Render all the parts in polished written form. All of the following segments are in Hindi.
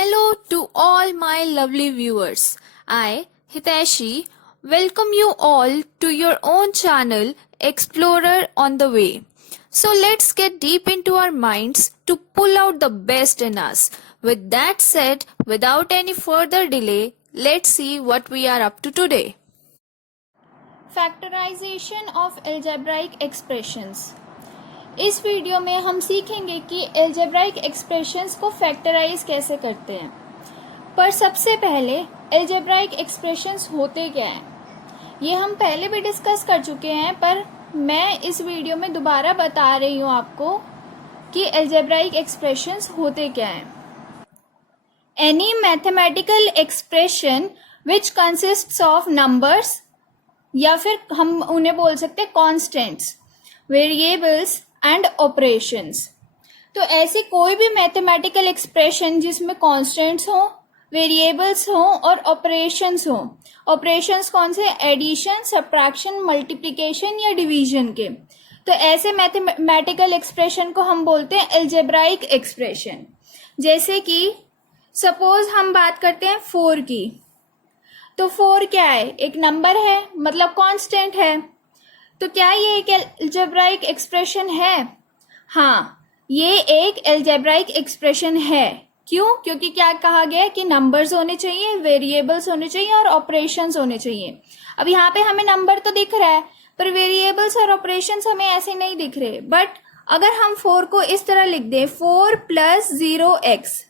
Hello to all my lovely viewers. I, Hiteshi, welcome you all to your own channel, Explorer on the Way. So let's get deep into our minds to pull out the best in us. With that said, without any further delay, let's see what we are up to today. Factorization of algebraic expressions. इस वीडियो में हम सीखेंगे कि एल्जेब्राइक एक्सप्रेशंस को फैक्टराइज कैसे करते हैं। पर सबसे पहले एल्जेब्राइक एक्सप्रेशंस होते क्या हैं, ये हम पहले भी डिस्कस कर चुके हैं, पर मैं इस वीडियो में दोबारा बता रही हूँ आपको कि एल्जेब्राइक एक्सप्रेशंस होते क्या हैं। Any mathematical expression which consists of numbers, या फिर हम उन्हें बोल सकते हैं कॉन्स्टेंट्स, वेरिएबल्स एंड ऑपरेशंस। तो ऐसी कोई भी मैथमेटिकल एक्सप्रेशन जिसमें कॉन्स्टेंट्स हो, वेरिएबल्स हो और ऑपरेशंस हो। ऑपरेशंस कौन से? एडिशन, सब्ट्रैक्शन, मल्टीप्लिकेशन या डिवीजन के। तो ऐसे मैथमेटिकल एक्सप्रेशन को हम बोलते हैं एल्जेब्राइक एक्सप्रेशन। जैसे कि सपोज हम बात करते हैं 4 की, तो 4 क्या है? एक नंबर है, मतलब कांस्टेंट है। तो क्या ये एक एल्जेब्राइक एक्सप्रेशन है? हाँ, ये एक एल्जेब्राइक एक्सप्रेशन है। क्यों? क्योंकि क्या कहा गया है कि नंबर्स होने चाहिए, वेरिएबल्स होने चाहिए और ऑपरेशंस होने चाहिए। अब यहाँ पे हमें नंबर तो दिख रहा है, पर वेरिएबल्स और ऑपरेशंस हमें ऐसे नहीं दिख रहे। बट अगर हम 4 को इस तरह लिख दें, 4 + 0x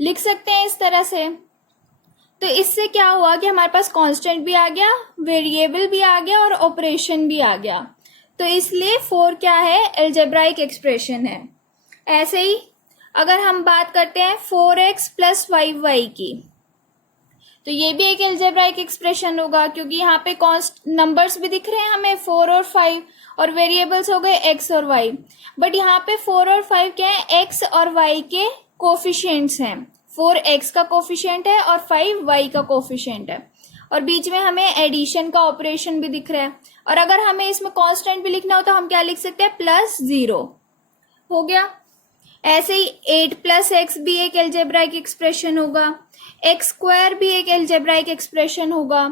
लिख सकते हैं इस तरह से। तो इससे क्या हुआ कि हमारे पास कांस्टेंट भी आ गया, वेरिएबल भी आ गया और ऑपरेशन भी आ गया। तो इसलिए 4 क्या है? एल्जेब्राइक एक्सप्रेशन है। ऐसे ही अगर हम बात करते हैं 4x + 5y की, तो ये भी एक एल्जेब्राइक एक्सप्रेशन होगा, क्योंकि यहाँ पे नंबर्स भी दिख रहे हैं हमें 4 और 5, और वेरिएबल्स हो गए x और y। बट यहाँ पे 4 और 5 क्या है? x और y के कोफिशिएंट्स हैं। 4 x का कोफिशिएंट है और 5 y का कोफिशिएंट है, और बीच में हमें एडिशन का ऑपरेशन भी दिख रहा है। और अगर हमें इसमें कांस्टेंट भी लिखना हो तो हम क्या लिख सकते हैं? +0 हो गया। ऐसे ही 8 + x भी एक एल्जेब्राइक एक्सप्रेशन होगा, x² भी एक एल्जेब्राइक एक्सप्रेशन होगा।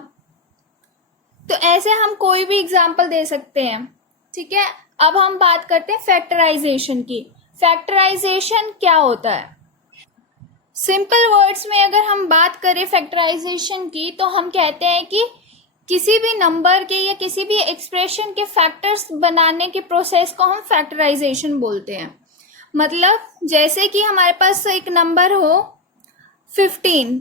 तो ऐसे हम कोई भी एग्जाम्पल दे सकते हैं। ठीक है, अब हम बात करते हैं फैक्टराइजेशन की। फैक्टराइजेशन क्या होता है? सिंपल वर्ड्स में अगर हम बात करें फैक्टराइजेशन की, तो हम कहते हैं कि किसी भी नंबर के या किसी भी एक्सप्रेशन के फैक्टर्स बनाने के प्रोसेस को हम फैक्टराइजेशन बोलते हैं। मतलब जैसे कि हमारे पास एक नंबर हो 15,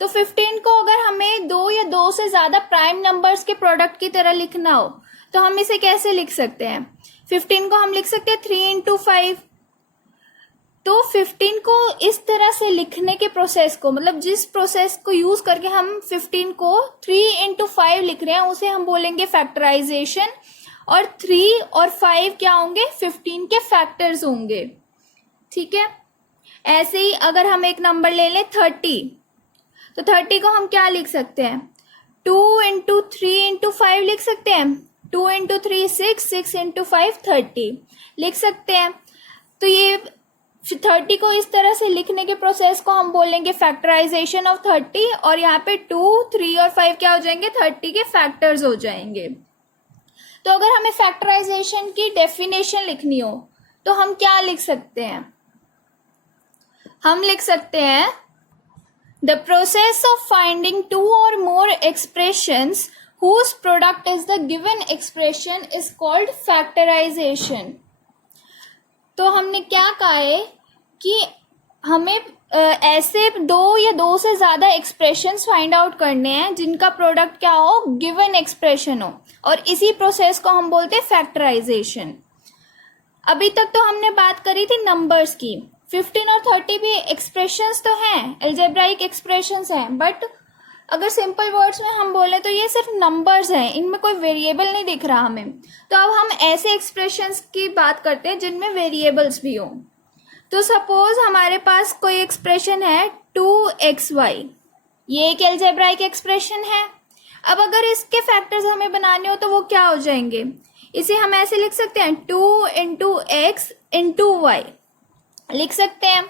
तो 15 को अगर हमें 2 या 2 से ज्यादा प्राइम नंबर्स के प्रोडक्ट की तरह लिखना हो, तो हम इसे कैसे लिख सकते हैं? 15 को हम लिख सकते हैं 3 × 5। तो 15 को इस तरह से लिखने के प्रोसेस को, मतलब जिस प्रोसेस को यूज करके हम 15 को 3 × 5 लिख रहे हैं, उसे हम बोलेंगे फैक्टराइजेशन। और 3 और 5 क्या होंगे? 15 के फैक्टर्स होंगे। ठीक है, ऐसे ही अगर हम एक नंबर ले लें 30, तो 30 को हम क्या लिख सकते हैं? 2 × 3 × 5 लिख सकते हैं। 2 × 3 6, 6 × 5 30 लिख सकते हैं। तो ये 30 को इस तरह से लिखने के प्रोसेस को हम बोलेंगे फैक्टराइजेशन ऑफ 30। और यहाँ पे 2, 3 और 5 क्या हो जाएंगे? 30 के फैक्टर्स हो जाएंगे। तो अगर हमें फैक्टराइजेशन की डेफिनेशन लिखनी हो तो हम क्या लिख सकते हैं? हम लिख सकते हैं the process of finding 2 or more expressions whose product is the given expression is called factorization। तो हमने क्या कहा है कि हमें ऐसे 2 या 2 से ज्यादा एक्सप्रेशंस फाइंड आउट करने हैं जिनका प्रोडक्ट क्या हो? गिवन एक्सप्रेशन हो, और इसी प्रोसेस को हम बोलते हैं फैक्टराइजेशन। अभी तक तो हमने बात करी थी नंबर्स की। 15 और 30 भी एक्सप्रेशंस तो हैं, एल्जेब्राइक एक्सप्रेशंस हैं, बट अगर सिंपल वर्ड्स में हम बोले तो ये सिर्फ नंबर्स हैं, इनमें कोई वेरिएबल नहीं दिख रहा हमें। तो अब हम ऐसे एक्सप्रेशंस की बात करते हैं जिनमें वेरिएबल्स भी हो। तो सपोज हमारे पास कोई एक्सप्रेशन है 2xy, ये एक एल्जेब्राइक एक्सप्रेशन है। अब अगर इसके फैक्टर्स हमें बनाने हो तो वो क्या हो जाएंगे? इसे हम ऐसे लिख सकते हैं 2 × x × y लिख सकते हैं।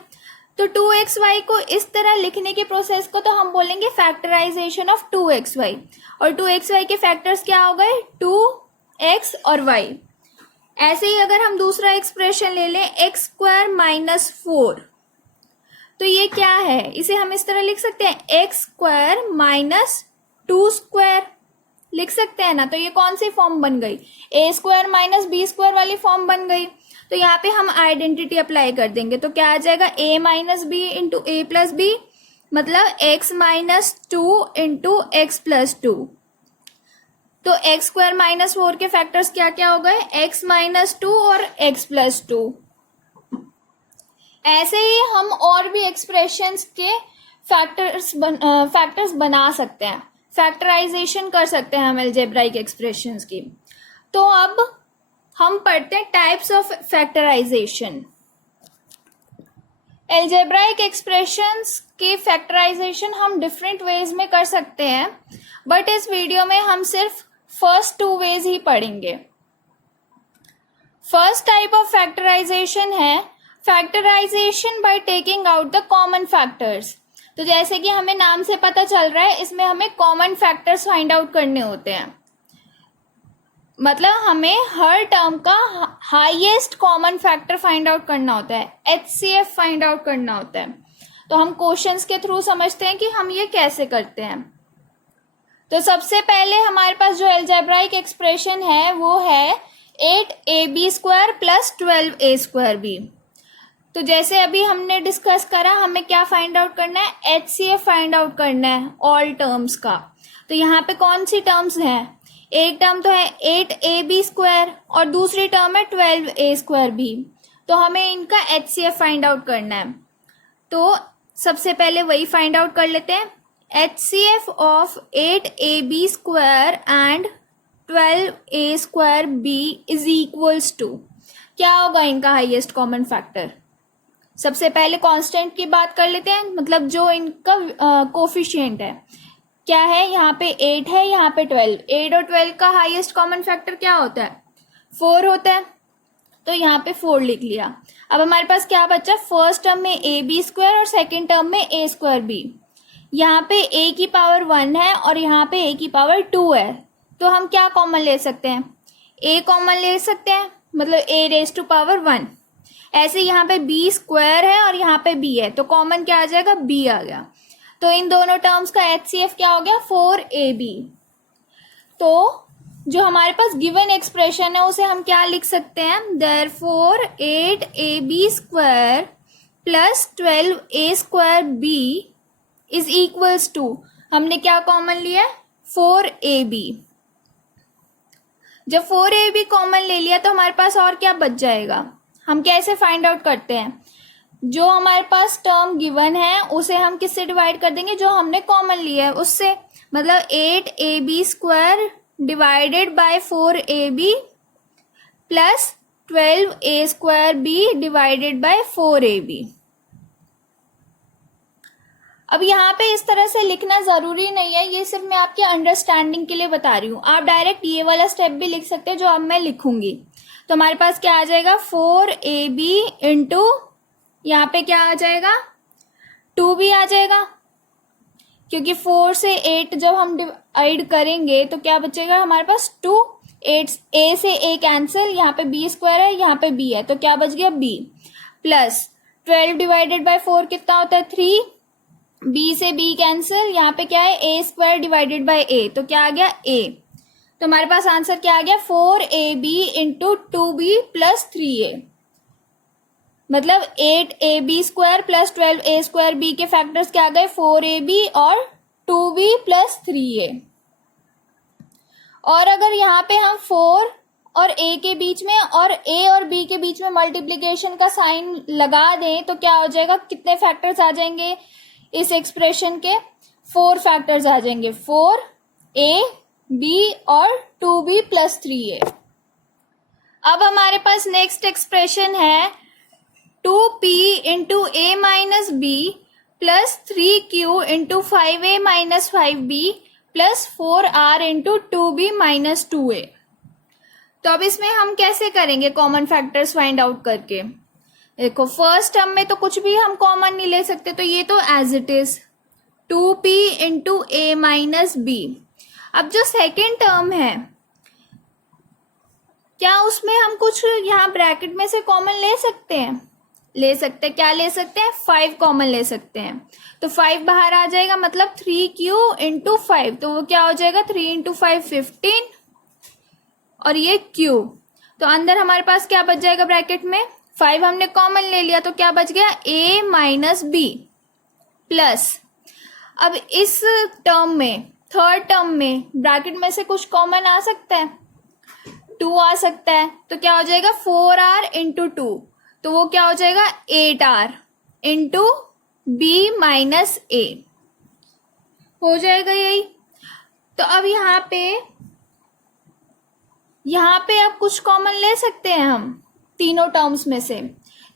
तो 2xy को इस तरह लिखने के प्रोसेस को तो हम बोलेंगे फैक्टराइजेशन ऑफ 2xy, और 2xy के फैक्टर्स क्या हो गए, 2x और y। ऐसे ही अगर हम दूसरा एक्सप्रेशन ले लें x² माइनस 4, तो ये क्या है, इसे हम इस तरह लिख सकते हैं x² माइनस 2² लिख सकते हैं ना। तो ये कौन सी फॉर्म बन गई, a² माइनस b² वाली फॉर्म बन गई। तो यहाँ पे हम आइडेंटिटी अप्लाई कर देंगे, तो क्या आ जाएगा, a minus b into a plus b, मतलब x minus 2 into x plus 2। तो x² माइनस 4 के फैक्टर्स क्या क्या हो गए, x माइनस 2 और x प्लस 2। ऐसे ही हम और भी एक्सप्रेशंस के फैक्टर्स बना सकते हैं, फैक्टराइजेशन कर सकते हैं हम अलजेब्राइक एक्सप्रेशंस की। तो अब हम पढ़ते हैं types of factorization. Algebraic expressions के फैक्टराइजेशन हम डिफरेंट वेज में कर सकते हैं, बट इस वीडियो में हम सिर्फ फर्स्ट 2 वेज ही पढ़ेंगे। फर्स्ट टाइप ऑफ फैक्टराइजेशन है factorization by taking out the common factors. तो जैसे कि हमें नाम से पता चल रहा है, इसमें हमें कॉमन फैक्टर्स फाइंड आउट करने होते हैं, मतलब हमें हर टर्म का highest common factor find out करना होता है, HCF फाइंड आउट करना होता है। तो हम क्वेश्चंस के थ्रू समझते हैं कि हम ये कैसे करते हैं। तो सबसे पहले हमारे पास जो अलजेब्राइक एक्सप्रेशन है वो है 8ab² प्लस 12a²b। तो जैसे अभी हमने डिस्कस करा, हमें क्या फाइंड आउट करना है, HCF फाइंड आउट करना है ऑल टर्म्स का। तो यहाँ पे कौन सी टर्म्स हैं, एक टर्म तो है 8ab² और दूसरी टर्म है 12a²b। तो हमें इनका HCF फाइंड आउट करना है। तो सबसे पहले वही फाइंड आउट कर लेते हैं, HCF of 8ab² and 12a²b is equals to, क्या होगा इनका हाईएस्ट कॉमन फैक्टर। सबसे पहले कांस्टेंट की बात कर लेते हैं, मतलब जो इनका कोफिशिएंट है, क्या है, यहाँ पे 8 है, यहाँ पे 12। 8 और 12 का हाईएस्ट कॉमन फैक्टर क्या होता है, 4 होता है। तो यहाँ पे 4 लिख लिया। अब हमारे पास क्या बचा, फर्स्ट टर्म में ab² और सेकेंड टर्म में a²b। यहाँ पे a की पावर 1 है और यहाँ पे a की पावर 2 है। तो हम क्या कॉमन ले सकते हैं, a कॉमन ले सकते हैं, मतलब a⁻1। ऐसे यहाँ पे b² है और यहाँ पे b है, तो कॉमन क्या आ जाएगा, b आ गया। तो इन दोनों टर्म्स का HCF क्या हो गया, 4ab। तो जो हमारे पास गिवन एक्सप्रेशन है उसे हम क्या लिख सकते हैं, therefore 8ab² plus 12a²b is equals to, हमने क्या कॉमन लिया, 4ab। जब 4ab कॉमन ले लिया तो हमारे पास और क्या बच जाएगा, हम कैसे फाइंड आउट करते हैं, जो हमारे पास टर्म गिवन है उसे हम किससे डिवाइड कर देंगे, जो हमने कॉमन लिया है उससे, मतलब 8ab² divided by 4ab plus 12a²b divided by 4ab। अब यहाँ पे इस तरह से लिखना जरूरी नहीं है, ये सिर्फ मैं आपके अंडरस्टैंडिंग के लिए बता रही हूँ। आप डायरेक्ट ये वाला स्टेप भी लिख सकते हैं जो अब मैं लिखूंगी। तो हमारे पास क्या आ जाएगा, 4ab इंटू यहाँ पे क्या आ जाएगा, 2b आ जाएगा, क्योंकि 4 से 8 जब हम डिवाइड करेंगे तो क्या बचेगा हमारे पास 2, 8 a से a कैंसिल, यहाँ पे b² है, यहाँ पे b है, तो क्या बच गया b, प्लस 12 डिवाइडेड बाय 4 कितना होता है 3, b से b कैंसिल, यहाँ पे क्या है a² डिवाइडेड बाय a, तो क्या आ गया a। तो हमारे पास आंसर क्या आ गया, 4ab into 2b plus 3a, मतलब 8ab² प्लस 12a²b के फैक्टर्स क्या आ गए, 4ab और 2b प्लस 3a। और अगर यहाँ पे हम 4 और a के बीच में और a और b के बीच में मल्टीप्लीकेशन का साइन लगा दें तो क्या हो जाएगा, कितने फैक्टर्स आ जाएंगे इस एक्सप्रेशन के, 4 फैक्टर्स आ जाएंगे, 4a b और 2b प्लस 3a। अब हमारे पास नेक्स्ट एक्सप्रेशन है 2p into a minus b plus 3q into 5a minus 5b plus 4r into 2b minus 2a। तो अब इसमें हम कैसे करेंगे कॉमन फैक्टर्स फाइंड आउट करके, देखो फर्स्ट टर्म में तो कुछ भी हम कॉमन नहीं ले सकते, तो ये तो as it is 2p into a minus b. अब जो सेकेंड टर्म है, क्या उसमें हम कुछ यहाँ ब्रैकेट में से कॉमन ले सकते हैं? ले सकते हैं। क्या ले सकते हैं? 5 कॉमन ले सकते हैं। तो 5 बाहर आ जाएगा, मतलब 3q इंटू 5, तो वो क्या हो जाएगा 3 इंटू 5 15 और ये q। तो अंदर हमारे पास क्या बच जाएगा ब्रैकेट में? 5 हमने कॉमन ले लिया, तो क्या बच गया? a माइनस बी प्लस, अब इस टर्म में थर्ड टर्म में ब्रैकेट में से कुछ कॉमन आ सकता है? 2 आ सकता है, तो क्या हो जाएगा 4r इंटू 2, तो वो क्या हो जाएगा 8r इंटू बी माइनस ए हो जाएगा यही। तो अब यहाँ पे अब कुछ कॉमन ले सकते हैं, हम तीनों टर्म्स में से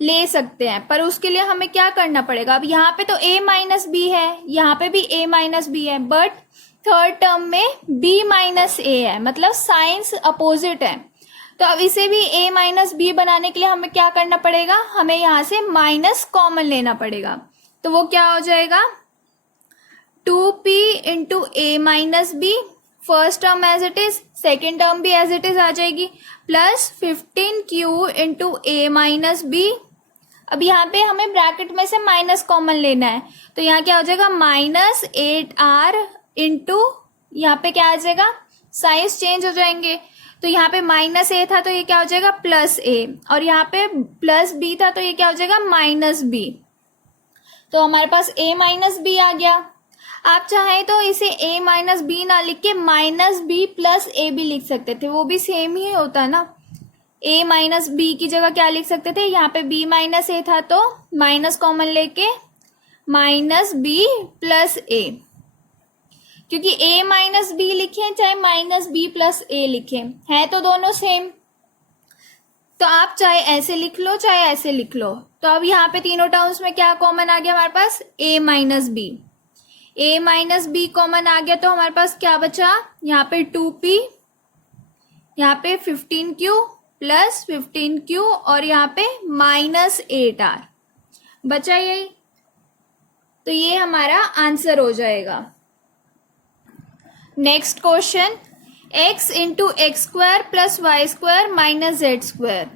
ले सकते हैं, पर उसके लिए हमें क्या करना पड़ेगा? अब यहाँ पे तो a माइनस बी है, यहाँ पे भी a माइनस बी है, बट थर्ड टर्म में b माइनस ए है, मतलब साइंस अपोजिट है। तो अब इसे भी a माइनस बी बनाने के लिए हमें क्या करना पड़ेगा? हमें यहाँ से माइनस कॉमन लेना पड़ेगा, तो वो क्या हो जाएगा 2p into a minus b, first term as it is, second term भी एज इट इज आ जाएगी, plus 15q into a minus b. अब यहाँ पे हमें ब्रैकेट में से माइनस कॉमन लेना है, तो यहाँ क्या हो जाएगा माइनस 8r इंटू, यहाँ पे क्या आ जाएगा, साइंस चेंज हो जाएंगे, तो यहाँ पे माइनस a था तो ये क्या हो जाएगा प्लस a, और यहाँ पे प्लस b था तो ये क्या हो जाएगा माइनस b। तो हमारे पास a माइनस b आ गया। आप चाहें तो इसे a माइनस बी ना लिख के माइनस b प्लस a भी लिख सकते थे, वो भी सेम ही होता ना। a माइनस बी की जगह क्या लिख सकते थे? यहाँ पे b माइनस a था तो माइनस कॉमन लेके माइनस b प्लस a, क्योंकि a माइनस बी लिखें चाहे माइनस b प्लस a लिखें, है तो दोनों सेम। तो आप चाहे ऐसे लिख लो चाहे ऐसे लिख लो। तो अब यहाँ पे तीनों टर्म्स में क्या कॉमन आ गया हमारे पास? a minus B, a minus B common आ गया, तो हमारे पास क्या बचा? यहाँ पे 2p, यहाँ पे 15q प्लस 15q और यहाँ पे माइनस 8r बचा यही। तो ये हमारा आंसर हो जाएगा। Next question, x into x square plus Y square minus Z square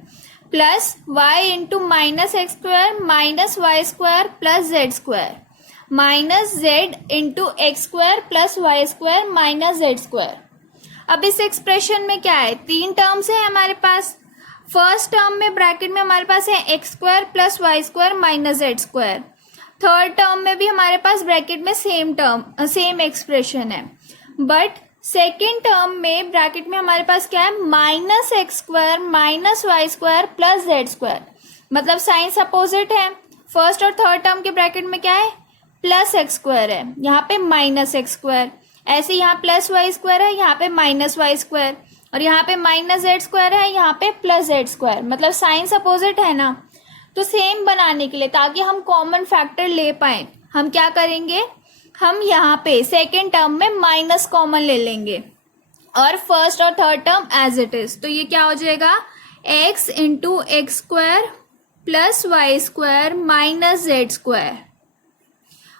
plus y into minus x square minus y square plus z square minus z into x square plus Y square minus Z square. अब इस एक्सप्रेशन में क्या है? 3 टर्म्स है हमारे पास। फर्स्ट टर्म में ब्रैकेट में हमारे पास है x square plus Y square minus Z square. Third term में भी हमारे पास ब्रैकेट में सेम एक्सप्रेशन है, बट सेकेंड टर्म में ब्रैकेट में हमारे पास क्या है? Minus x square minus y square plus z square, मतलब साइंस अपोजिट है। फर्स्ट और थर्ड टर्म के ब्रैकेट में क्या है? प्लस एक्स स्क्वायर है, यहाँ पे माइनस एक्स स्क्वायर, ऐसे यहाँ प्लस वाई स्क्वायर है, यहाँ पे माइनस वाई स्क्वायर, और यहाँ पे माइनस जेड स्क्वायर है, यहाँ पे प्लस जेड स्क्वायर, मतलब साइंस अपोजिट है ना। तो सेम बनाने के लिए, ताकि हम कॉमन फैक्टर ले पाए, हम क्या करेंगे? हम यहाँ पे सेकेंड टर्म में माइनस कॉमन ले लेंगे और फर्स्ट और third term as it is. तो ये क्या हो जाएगा? x into x square plus Y square minus Z square,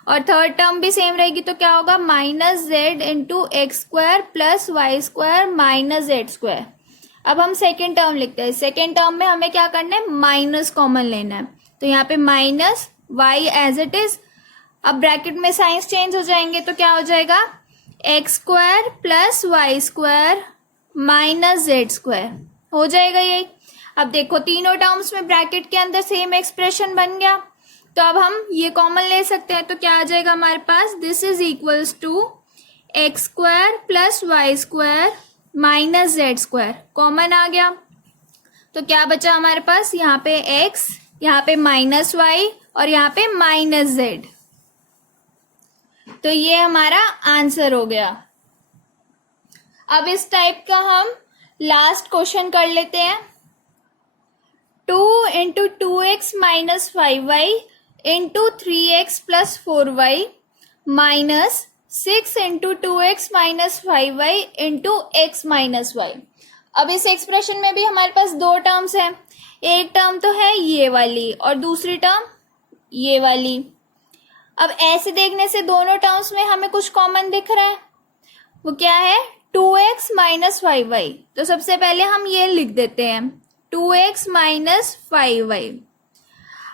और थर्ड टर्म भी सेम रहेगी, तो क्या होगा? Minus z into x square plus Y square minus Z square. अब हम सेकेंड टर्म लिखते हैं। सेकेंड टर्म में हमें क्या करना है? माइनस कॉमन लेना है, तो यहाँ पे minus y as it is. अब ब्रैकेट में साइंस चेंज हो जाएंगे, तो क्या हो जाएगा? X square plus Y square minus Z square हो जाएगा यही। अब देखो तीनों टर्म्स में ब्रैकेट के अंदर सेम एक्सप्रेशन बन गया, तो अब हम ये कॉमन ले सकते हैं, तो क्या आ जाएगा हमारे पास? This is equals to X square plus Y square minus Z square, common आ गया। तो क्या बचा हमारे पास? यहाँ पे x, यहाँ पे माइनस वाई और यहाँ पे माइनस जेड। तो ये हमारा आंसर हो गया। अब इस टाइप का हम लास्ट क्वेश्चन कर लेते हैं। 2 into 2x minus 5y into 3x plus 4y minus 6 into 2x minus 5y into x minus y। अब इस एक्सप्रेशन में भी हमारे पास दो टर्म्स है, एक टर्म तो है ये वाली और दूसरी टर्म ये वाली। अब ऐसे देखने से दोनों टर्म्स में हमें कुछ कॉमन दिख रहा है, वो क्या है 2x माइनस 5y। तो सबसे पहले हम ये लिख देते हैं 2x माइनस 5y।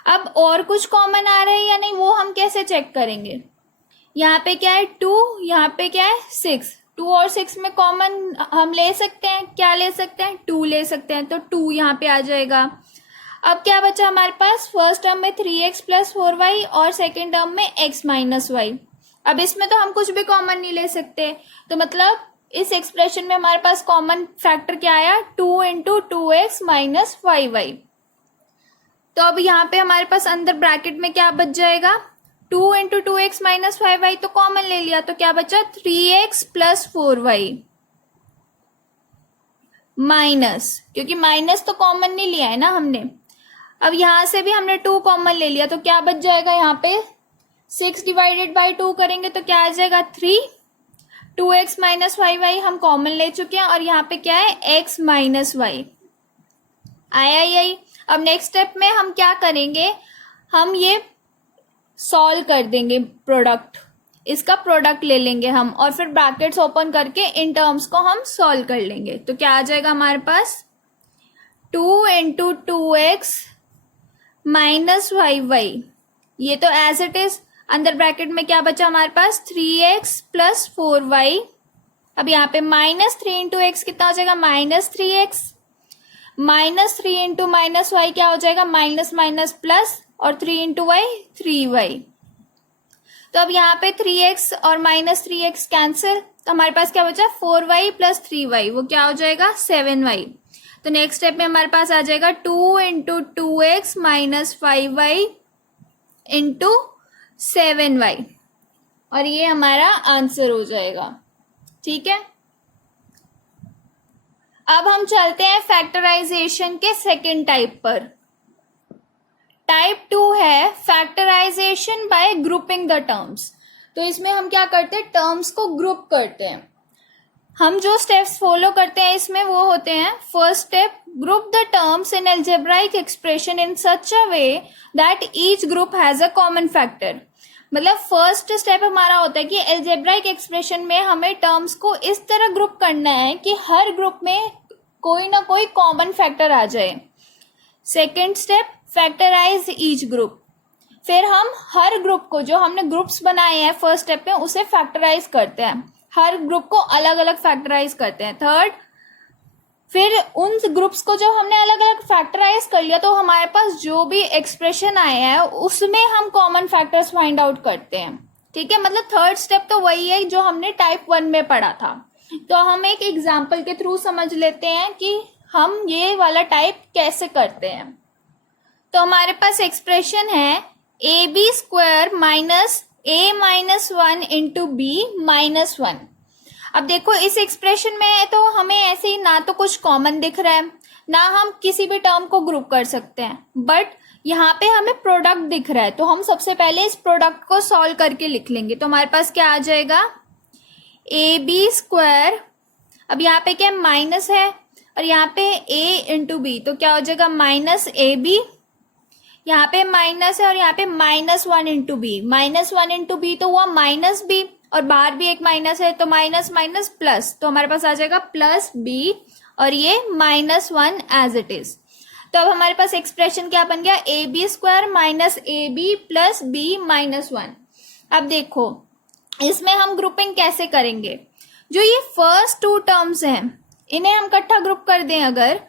अब और कुछ कॉमन आ रहा है या नहीं वो हम कैसे चेक करेंगे। यहाँ पे क्या है 2, यहाँ पे क्या है 6। 2 और 6 में कॉमन हम ले सकते हैं, क्या ले सकते हैं 2 ले सकते हैं, तो 2 यहाँ पे आ जाएगा। अब क्या बचा हमारे पास, फर्स्ट टर्म में 3x प्लस 4y और सेकेंड टर्म में x माइनस वाई। अब इसमें तो हम कुछ भी कॉमन नहीं ले सकते, तो मतलब इस एक्सप्रेशन में हमारे पास कॉमन फैक्टर क्या आया 2 इंटू 2x माइनस 5y। तो अब यहाँ पे हमारे पास अंदर ब्रैकेट में क्या बच जाएगा 2 इंटू 2x माइनस 5y, तो कॉमन ले लिया तो क्या बचा 3x प्लस 4y माइनस, क्योंकि माइनस तो कॉमन नहीं लिया है ना हमने। अब यहां से भी हमने 2 कॉमन ले लिया तो क्या बच जाएगा, यहाँ पे 6 डिवाइडेड बाई 2 करेंगे तो क्या आ जाएगा 3। 2x माइनस 5y हम कॉमन ले चुके हैं और यहाँ पे क्या है x माइनस वाई आया यही। अब नेक्स्ट स्टेप में हम क्या करेंगे, हम ये सॉल्व कर देंगे प्रोडक्ट, इसका प्रोडक्ट ले लेंगे हम और फिर ब्रैकेट्स ओपन करके इन टर्म्स को हम सॉल्व कर लेंगे। तो क्या आ जाएगा हमारे पास 2 इंटू 2x माइनस 5y, ये तो एज इट इज। अंदर ब्रैकेट में क्या बचा हमारे पास 3x प्लस 4y। अब यहाँ पे माइनस 3 इंटू एक्स कितना हो जाएगा minus 3x, minus 3 into minus y क्या हो जाएगा माइनस माइनस प्लस, और 3 इंटू वाई 3y। तो अब यहाँ पे 3x और माइनस 3x कैंसिल, तो हमारे पास क्या बचा 4y प्लस 3y, वो क्या हो जाएगा 7y। तो नेक्स्ट स्टेप में हमारे पास आ जाएगा 2 into 2x minus 5y into 7y, और ये हमारा आंसर हो जाएगा। ठीक है, अब हम चलते हैं फैक्टराइजेशन के सेकेंड टाइप पर। टाइप 2 है factorization by grouping the terms. तो इसमें हम क्या करते हैं, टर्म्स को ग्रुप करते हैं। हम जो स्टेप्स फॉलो करते हैं इसमें वो होते हैं, first step group the terms in algebraic expression in such a way that each group has a common factor. मतलब फर्स्ट स्टेप हमारा होता है कि अलजेब्राइक एक्सप्रेशन में हमें टर्म्स को इस तरह ग्रुप करना है कि हर ग्रुप में कोई ना कोई कॉमन फैक्टर आ जाए। Second step factorize each group, फिर हम हर ग्रुप को जो हमने ग्रुप्स बनाए हैं फर्स्ट स्टेप में उसे फैक्टराइज करते हैं, हर ग्रुप को अलग अलग फैक्टराइज करते हैं। थर्ड, फिर उन ग्रुप्स को जब हमने अलग अलग फैक्टराइज कर लिया तो हमारे पास जो भी एक्सप्रेशन आए हैं उसमें हम कॉमन फैक्टर्स फाइंड आउट करते हैं। ठीक है, मतलब थर्ड स्टेप तो वही है जो हमने टाइप 1 में पढ़ा था। तो हम एक एग्जाम्पल के थ्रू समझ लेते हैं कि हम ये वाला टाइप कैसे करते हैं। तो हमारे पास एक्सप्रेशन है a B square minus a minus 1 into b minus 1। अब देखो इस एक्सप्रेशन में तो हमें ऐसे ही ना तो कुछ कॉमन दिख रहा है ना हम किसी भी टर्म को ग्रुप कर सकते हैं, बट यहाँ पे हमें प्रोडक्ट दिख रहा है। तो हम सबसे पहले इस प्रोडक्ट को सॉल्व करके लिख लेंगे। तो हमारे पास क्या आ जाएगा ए बी स्क्वायर, अब यहाँ पे क्या माइनस है और यहाँ पे a इंटू बी, तो क्या हो जाएगा माइनस ए बी, यहाँ पे माइनस है और यहाँ पे minus 1 into b, minus 1 into b तो हुआ माइनस बी, और बाहर भी एक माइनस है तो माइनस माइनस प्लस, तो हमारे पास आ जाएगा प्लस बी और ये माइनस 1 एज इट इज। तो अब हमारे पास एक्सप्रेशन क्या बन गया a B square minus A b plus B minus 1। अब देखो इसमें हम ग्रुपिंग कैसे करेंगे, जो ये फर्स्ट 2 टर्म्स हैं इन्हें हम इकट्ठा ग्रुप कर दें अगर,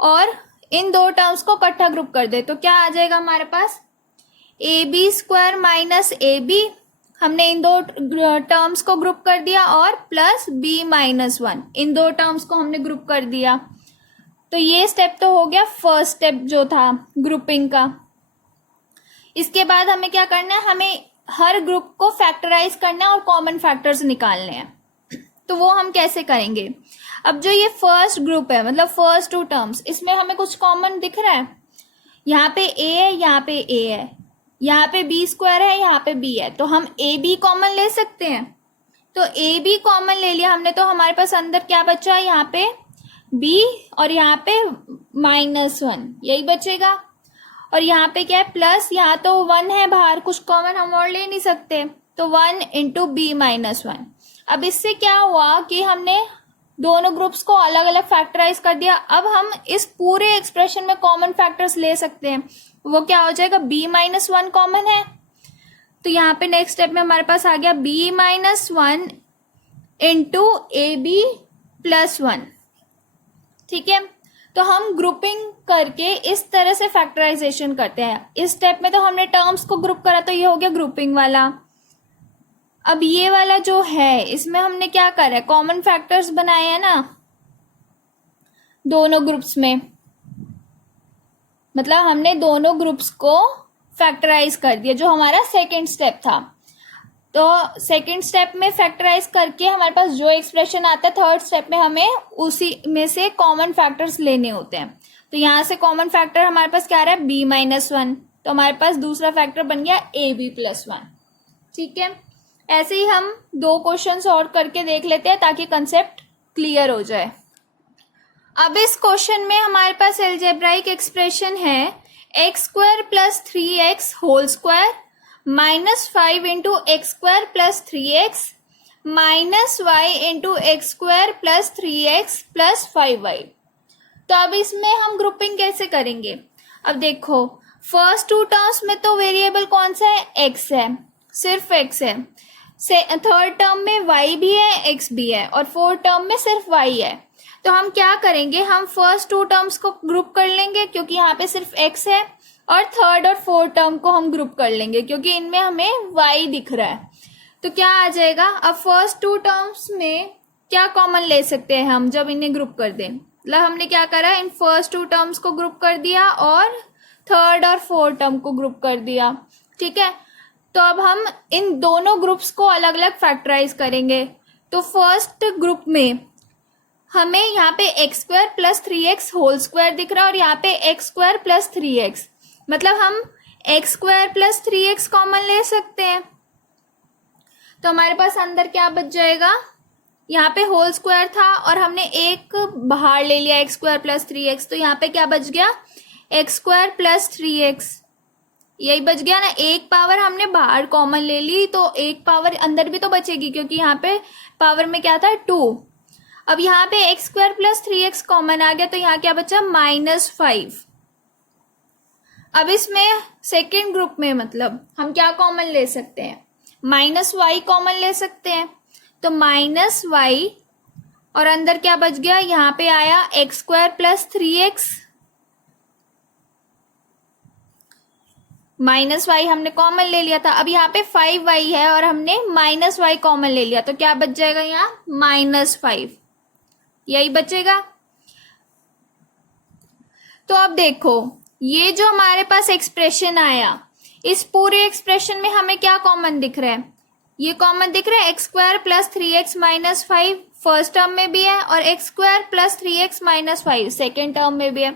और इन 2 टर्म्स को इकट्ठा ग्रुप कर दे तो क्या आ जाएगा हमारे पास A B square minus A B, हमने इन 2 टर्म्स को ग्रुप कर दिया, और प्लस बी माइनस 1, इन 2 टर्म्स को हमने ग्रुप कर दिया। तो ये स्टेप तो हो गया फर्स्ट स्टेप जो था ग्रुपिंग का। इसके बाद हमें क्या करना है, हमें हर ग्रुप को फैक्टराइज करना है और कॉमन फैक्टर्स निकालने हैं। तो वो हम कैसे करेंगे, अब जो ये फर्स्ट ग्रुप है मतलब फर्स्ट 2 टर्म्स, इसमें हमें कुछ कॉमन दिख रहा है, यहाँ पे a है यहाँ पे a है, यहाँ पे बी स्क्वायर है यहाँ पे b है, तो हम ए बी कॉमन ले सकते हैं। तो ए बी कॉमन ले लिया हमने, तो हमारे पास अंदर क्या बचा, यहाँ पे बी और यहाँ पे -1, यही बचेगा। और यहाँ पे क्या है प्लस, यहाँ तो 1 है बाहर, कुछ कॉमन हम और ले नहीं सकते, तो 1 इंटू बी -1। अब इससे क्या हुआ कि हमने दोनों ग्रुप्स को अलग अलग फैक्टराइज कर दिया। अब हम इस पूरे एक्सप्रेशन में कॉमन फैक्टर्स ले सकते हैं। वो क्या हो जाएगा, b-1 कॉमन है, तो यहाँ पे नेक्स्ट स्टेप में हमारे पास आ गया b-1 इंटू ab+1। ठीक है, तो हम ग्रुपिंग करके इस तरह से फैक्टराइजेशन करते हैं। इस स्टेप में तो हमने टर्म्स को ग्रुप करा, तो ये हो गया ग्रुपिंग वाला। अब ये वाला जो है इसमें हमने क्या करा है, कॉमन फैक्टर्स बनाए हैं ना दोनों ग्रुप्स में, मतलब हमने दोनों ग्रुप्स को फैक्टराइज कर दिया, जो हमारा सेकंड स्टेप था। तो सेकंड स्टेप में फैक्टराइज करके हमारे पास जो एक्सप्रेशन आता है थर्ड स्टेप में हमें उसी में से कॉमन फैक्टर्स लेने होते हैं। तो यहाँ से कॉमन फैक्टर हमारे पास क्या आ रहा है, b-1, तो हमारे पास दूसरा फैक्टर बन गया ab+1। ठीक है, ऐसे ही हम 2 क्वेश्चन और करके देख लेते हैं ताकि कंसेप्ट क्लियर हो जाए। अब इस क्वेश्चन में हमारे पास अलजेब्राइक एक्सप्रेशन है x² + 3x whole square -5 into x² + 3x -y into x² + 3x + 5y। तो अब इसमें हम ग्रुपिंग कैसे करेंगे, अब देखो फर्स्ट 2 टर्म्स में तो वेरिएबल कौन सा है, x है, सिर्फ x है। थर्ड टर्म में y भी है, x भी है, और फोर्थ टर्म में सिर्फ y है। तो हम क्या करेंगे, हम फर्स्ट 2 टर्म्स को ग्रुप कर लेंगे क्योंकि यहाँ पे सिर्फ x है, और थर्ड और फोर्थ टर्म को हम ग्रुप कर लेंगे क्योंकि इनमें हमें y दिख रहा है। तो क्या आ जाएगा, अब फर्स्ट 2 टर्म्स में क्या कॉमन ले सकते हैं हम जब इन्हें ग्रुप कर दें, मतलब हमने क्या करा, इन फर्स्ट 2 टर्म्स को ग्रुप कर दिया और थर्ड और फोर्थ टर्म को ग्रुप कर दिया। ठीक है, तो अब हम इन दोनों ग्रुप्स को अलग अलग फैक्टराइज करेंगे। तो फर्स्ट ग्रुप में हमें यहाँ पे x² + 3x होल स्क्वायर दिख रहा है और यहाँ पे x² + 3x, मतलब हम x² + 3x कॉमन ले सकते हैं। तो हमारे पास अंदर क्या बच जाएगा, यहाँ पे होल स्क्वायर था और हमने एक बाहर ले लिया x² + 3x, तो यहाँ पे क्या बच गया, x² + 3x, यही बच गया ना। एक पावर हमने बाहर कॉमन ले ली तो एक पावर अंदर भी तो बचेगी क्योंकि यहाँ पे पावर में क्या था, 2। अब यहाँ पे x² + 3x कॉमन आ गया तो यहाँ क्या बचा, -5। अब इसमें सेकेंड ग्रुप में मतलब हम क्या कॉमन ले सकते हैं, -y कॉमन ले सकते हैं, तो -y और अंदर क्या बच गया, यहाँ पे आया x² + 3x, -y हमने कॉमन ले लिया था। अब यहाँ पे 5y है और हमने -y कॉमन ले लिया, तो क्या बच जाएगा यहाँ, -5, यही बचेगा। तो अब देखो ये जो हमारे पास एक्सप्रेशन आया, इस पूरे एक्सप्रेशन में हमें क्या कॉमन दिख रहा है, ये कॉमन दिख रहा है x² + 3x - 5 फर्स्ट टर्म में भी है और x² + 3x - 5 सेकेंड टर्म में भी है,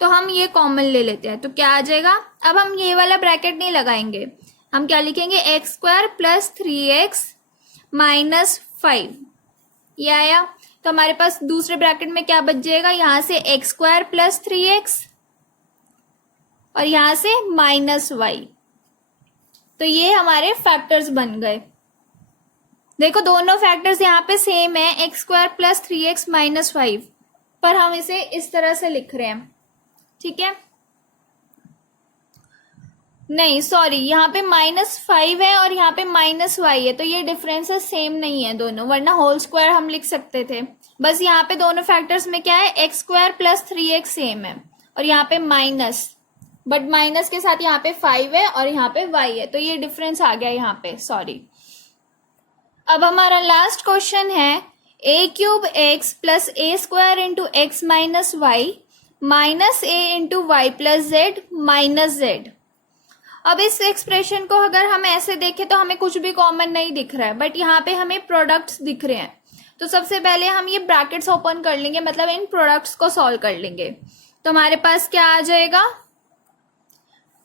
तो हम ये कॉमन ले लेते हैं। तो क्या आ जाएगा, अब हम ये वाला ब्रैकेट नहीं लगाएंगे, हम क्या लिखेंगे, x² + 3x - 5, ये आया। तो हमारे पास दूसरे ब्रैकेट में क्या बच जाएगा, यहाँ से x² + 3x और यहाँ से -y, तो ये हमारे फैक्टर्स बन गए। देखो दोनों फैक्टर्स यहाँ पे सेम है, x² + 3x - 5, पर हम इसे इस तरह से लिख रहे हैं। ठीक है, नहीं सॉरी, यहाँ पे -5 है और यहाँ पे -y है, तो ये डिफरेंसेस सेम नहीं है दोनों, वरना होल स्क्वायर हम लिख सकते थे। बस यहाँ पे दोनों फैक्टर्स में क्या है, x² + 3x सेम है और यहाँ पे माइनस, बट माइनस के साथ यहाँ पे 5 है और यहाँ पे y है, तो ये डिफरेंस आ गया यहाँ पे, सॉरी। अब हमारा लास्ट क्वेश्चन है a³ x + a² × x - y -a × y + z - z। अब इस एक्सप्रेशन को अगर हम ऐसे देखें तो हमें कुछ भी कॉमन नहीं दिख रहा है, बट यहाँ पे हमें प्रोडक्ट्स दिख रहे हैं। तो सबसे पहले हम ये ब्रैकेट्स ओपन कर लेंगे, मतलब इन प्रोडक्ट्स को सॉल्व कर लेंगे। तो हमारे पास क्या आ जाएगा,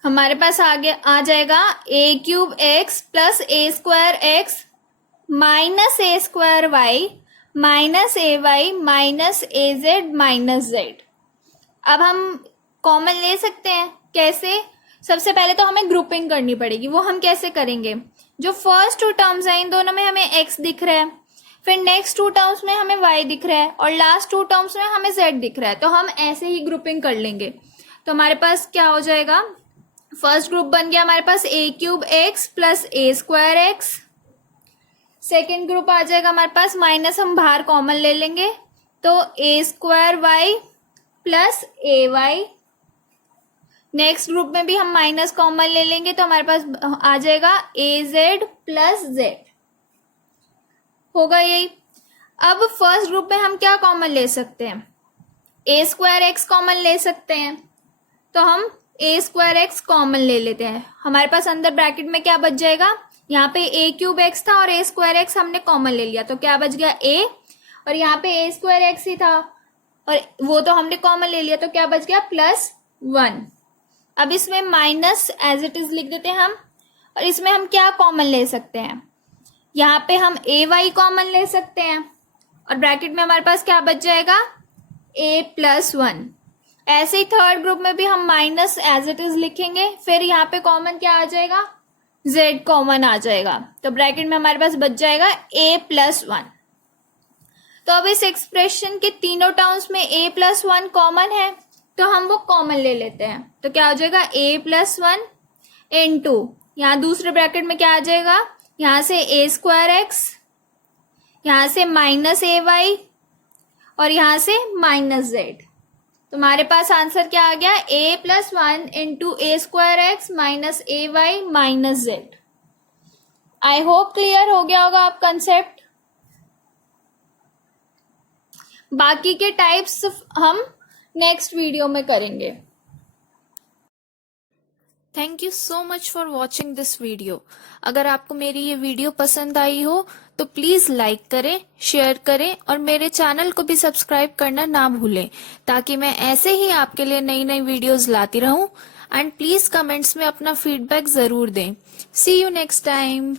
हमारे पास आगे आ जाएगा a³ x + a² x - a² y minus a y minus A Z minus Z. अब हम कॉमन ले सकते हैं, कैसे? सबसे पहले तो हमें ग्रुपिंग करनी पड़ेगी। वो हम कैसे करेंगे? जो फर्स्ट टू टर्म्स हैं इन दोनों में हमें x दिख रहा है, फिर नेक्स्ट टू टर्म्स में हमें y दिख रहा है और लास्ट टू टर्म्स में हमें z दिख रहा है। तो हम ऐसे ही ग्रुपिंग कर लेंगे। तो हमारे पास क्या हो जाएगा? फर्स्ट ग्रुप बन गया हमारे पास a cube x plus a square X. Second group आ जाएगा हमारे पास, माइनस हम बाहर कॉमन ले लेंगे तो a square y plus a y. Next group में भी हम माइनस कॉमन ले लेंगे तो हमारे पास आ जाएगा ए जेड प्लस जेड। होगा यही। अब फर्स्ट ग्रुप में हम क्या कॉमन ले सकते हैं? ए स्क्वायर एक्स कॉमन ले सकते हैं, तो हम ए स्क्वायर एक्स कॉमन ले लेते हैं। हमारे पास अंदर ब्रैकेट में क्या बच जाएगा? यहाँ पे ए क्यूब एक्स था और ए स्क्वायर एक्स हमने कॉमन ले लिया, तो क्या बच गया? ए, और यहाँ पे ए स्क्वायर एक्स ही था और वो तो हमने कॉमन ले लिया, तो क्या बच गया? प्लस 1। अब इसमें माइनस एज इट इज लिख देते हैं हम, और इसमें हम क्या कॉमन ले सकते हैं? यहाँ पे हम ए वाई कॉमन ले सकते हैं और ब्रैकेट में हमारे पास क्या बच जाएगा? ए प्लस 1। ऐसे ही थर्ड ग्रुप में भी हम माइनस एज इट इज लिखेंगे, फिर यहाँ पे कॉमन क्या आ जाएगा? z कॉमन आ जाएगा, तो ब्रैकेट में हमारे पास बच जाएगा a प्लस 1। तो अब इस एक्सप्रेशन के तीनों टर्म्स में a प्लस 1 कॉमन है, तो हम वो कॉमन ले लेते हैं। तो क्या हो जाएगा? a प्लस 1 इंटू, यहाँ दूसरे ब्रैकेट में क्या आ जाएगा? यहाँ से a स्क्वायर एक्स, यहाँ से माइनस ए वाई और यहाँ से माइनस जेड। तो हमारे पास आंसर क्या आ गया? a plus 1 into a square x minus a y minus z. I hope clear हो गया होगा आप कंसेप्ट। बाकी के टाइप्स हम नेक्स्ट वीडियो में करेंगे। Thank you so much for watching this video. अगर आपको मेरी ये वीडियो पसंद आई हो तो प्लीज लाइक करें, शेयर करें और मेरे चैनल को भी सब्सक्राइब करना ना भूलें, ताकि मैं ऐसे ही आपके लिए नई नई वीडियोस लाती रहूं। एंड प्लीज कमेंट्स में अपना फीडबैक जरूर दें। सी यू नेक्स्ट टाइम।